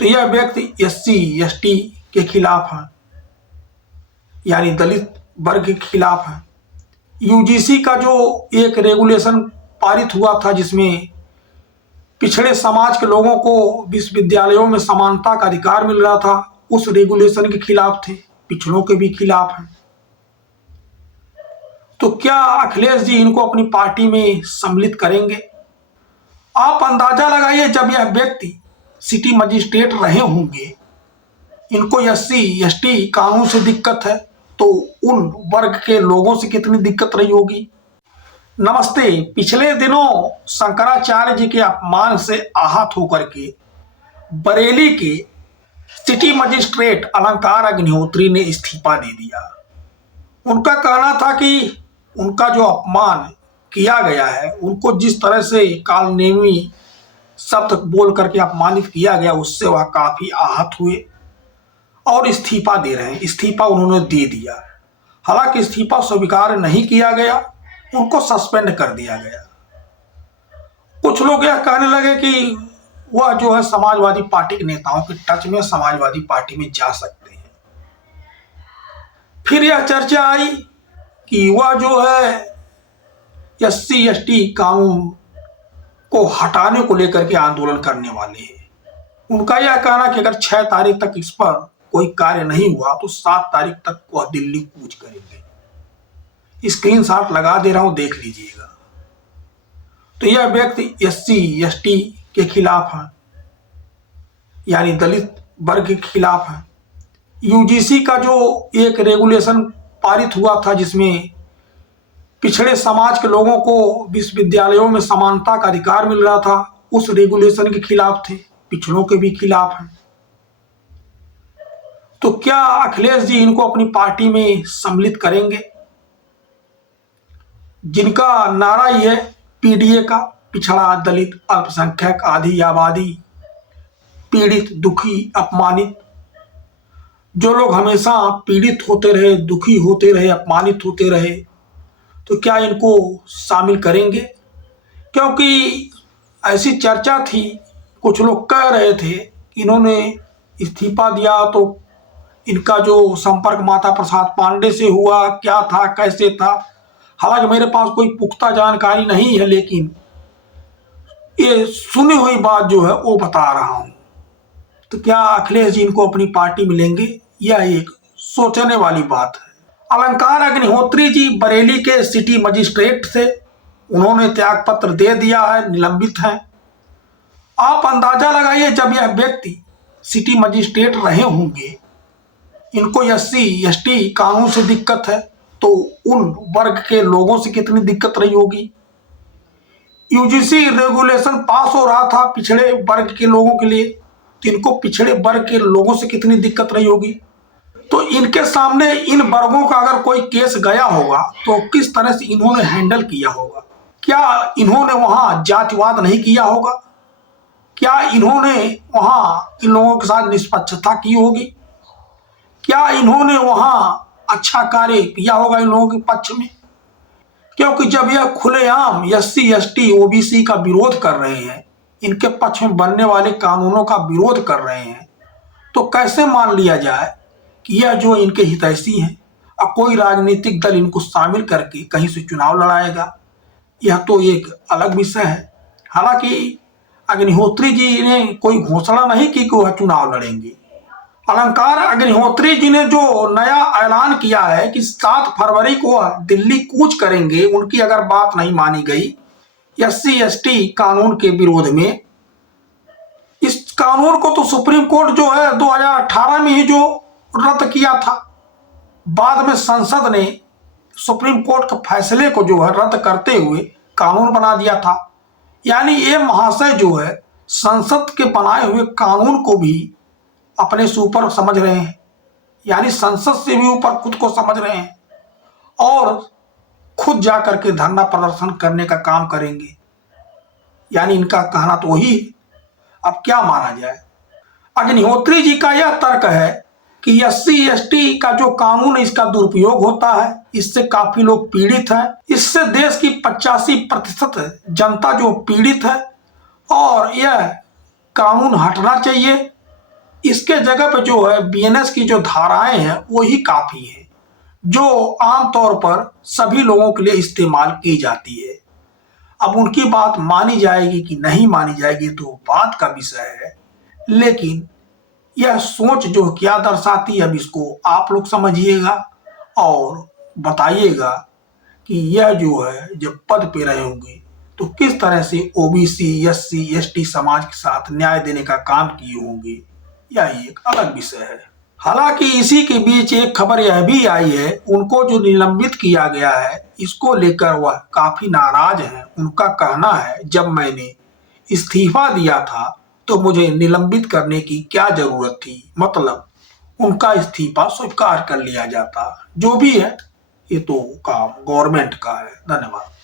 तो यह व्यक्ति SC ST के खिलाफ है, यानी दलित वर्ग के खिलाफ है। UGC का जो एक रेगुलेशन पारित हुआ था जिसमें पिछड़े समाज के लोगों को विश्वविद्यालयों में समानता का अधिकार मिल रहा था, उस रेगुलेशन के खिलाफ थे, पिछड़ों के भी खिलाफ हैं। तो क्या अखिलेश जी इनको अपनी पार्टी में सम्मिलित करेंगे? आप अंदाजा लगाइए, जब यह व्यक्ति सिटी मजिस्ट्रेट रहे होंगे, इनको SC ST कानून से दिक्कत है, तो उन वर्ग के लोगों से कितनी दिक्कत रही होगी। नमस्ते। पिछले दिनों शंकराचार्य जी के अपमान से आहत होकर के बरेली के सिटी मजिस्ट्रेट अलंकार अग्निहोत्री ने इस्तीफा दे दिया। उनका कहना था कि उनका जो अपमान किया गया है, उनको जिस तरह से कालनेमी शब्द बोल करके अपमानित किया गया, उससे वह काफी आहत हुए और इस्तीफा दे रहे हैं। इस्तीफा उन्होंने दे दिया। हालांकि इस्तीफा स्वीकार नहीं किया गया, उनको सस्पेंड कर दिया गया। कुछ लोग यह कहने लगे कि वह जो है समाजवादी पार्टी के नेताओं के टच में, समाजवादी पार्टी में जा सकते हैं। फिर यह चर्चा आई कि वह जो है SC ST कानून को हटाने को लेकर के आंदोलन करने वाले हैं। उनका यह कहना कि अगर 6 तारीख तक इस पर कोई कार्य नहीं हुआ तो 7 तारीख तक वह दिल्ली कूच करेंगे। स्क्रीनशॉट लगा दे रहा हूं, देख लीजिएगा। तो यह व्यक्ति SC ST के खिलाफ है, यानी दलित वर्ग के खिलाफ है। UGC का जो एक रेगुलेशन पारित हुआ था जिसमें पिछड़े समाज के लोगों को विश्वविद्यालयों में समानता का अधिकार मिल रहा था, उस रेगुलेशन के खिलाफ थे, पिछड़ों के भी खिलाफ हैं। तो क्या अखिलेश जी इनको अपनी पार्टी में सम्मिलित करेंगे? जिनका नारा ही है PDA का, पिछड़ा दलित अल्पसंख्यक आधी आबादी, पीड़ित दुखी अपमानित। जो लोग हमेशा पीड़ित होते रहे, दुखी होते रहे, अपमानित होते रहे, तो क्या इनको शामिल करेंगे? क्योंकि ऐसी चर्चा थी, कुछ लोग कह रहे थे कि इन्होंने इस्तीफा दिया तो इनका जो संपर्क माता प्रसाद पांडे से हुआ, क्या था, कैसे था। हालांकि मेरे पास कोई पुख्ता जानकारी नहीं है, लेकिन ये सुनी हुई बात जो है वो बता रहा हूं। तो क्या अखिलेश जी इनको अपनी पार्टी में लेंगे? यह एक सोचने वाली बात है। अलंकार अग्निहोत्री जी बरेली के सिटी मजिस्ट्रेट थे, उन्होंने त्याग पत्र दे दिया है, निलंबित हैं। आप अंदाजा लगाइए, जब यह व्यक्ति सिटी मजिस्ट्रेट रहे होंगे, इनको SC ST कानून से दिक्कत है, तो उन वर्ग के लोगों से कितनी दिक्कत रही होगी। UGC रेगुलेशन पास हो रहा था पिछड़े वर्ग के लोगों के लिए, तो इनको पिछड़े वर्ग के लोगों से कितनी दिक्कत रही होगी। तो इनके सामने इन वर्गों का अगर कोई केस गया होगा तो किस तरह से इन्होंने हैंडल किया होगा। क्या इन्होंने वहां जातिवाद नहीं किया होगा? क्या इन्होंने वहां इन लोगों के साथ निष्पक्षता की होगी? क्या इन्होंने वहां अच्छा कार्य किया होगा इन लोगों के पक्ष में? क्योंकि जब यह खुलेआम SC ST OBC का विरोध कर रहे हैं, इनके पक्ष में बनने वाले कानूनों का विरोध कर रहे हैं, तो कैसे मान लिया जाए कि यह जो इनके हितैषी हैं, अब कोई राजनीतिक दल इनको शामिल करके कहीं से चुनाव लड़ाएगा? यह तो एक अलग विषय है। हालांकि अग्निहोत्री जी ने कोई घोषणा नहीं की कि वह चुनाव लड़ेंगे। अलंकार अग्निहोत्री जी ने जो नया ऐलान किया है कि 7 फरवरी को दिल्ली कूच करेंगे, उनकी अगर बात नहीं मानी गई SC ST कानून के विरोध में, इस कानून को तो सुप्रीम कोर्ट जो है 2018 में ही जो रद्द किया था, बाद में संसद ने सुप्रीम कोर्ट के फैसले को जो है रद्द करते हुए कानून बना दिया था। यानी ये महाशय जो है संसद के बनाए हुए कानून को भी अपने से ऊपर समझ रहे हैं, यानी संसद से भी ऊपर खुद को समझ रहे हैं और खुद जाकर के धरना प्रदर्शन करने का काम करेंगे। यानी इनका कहना तो वही है। अब क्या माना जाए? अग्निहोत्री जी का यह तर्क है कि SC ST का जो कानून है, इसका दुरुपयोग होता है, इससे काफी लोग पीड़ित हैं, इससे देश की 85% जनता जो पीड़ित है और यह कानून हटना चाहिए। इसके जगह पे जो है बीएनएस की जो धाराएं हैं वो ही काफी हैं, जो आमतौर पर सभी लोगों के लिए इस्तेमाल की जाती है। अब उनकी बात मानी जाएगी कि नहीं मानी जाएगी तो बात का विषय है, लेकिन यह सोच जो क्या दर्शाती है, अब इसको आप लोग समझिएगा और बताइएगा कि यह जो है जब पद पे रहे होंगे तो किस तरह से ओबीसी, एससी, एसटी समाज के साथ न्याय देने का काम किए होंगे, यह एक अलग विषय है। हालांकि इसी के बीच एक खबर यह भी आई है, उनको जो निलंबित किया गया है इसको लेकर वह काफी नाराज हैं। उनका कहना है जब मैंने इस्तीफा दिया था तो मुझे निलंबित करने की क्या जरूरत थी, मतलब उनका इस्तीफा स्वीकार कर लिया जाता। जो भी है ये तो काम गवर्नमेंट का है। धन्यवाद।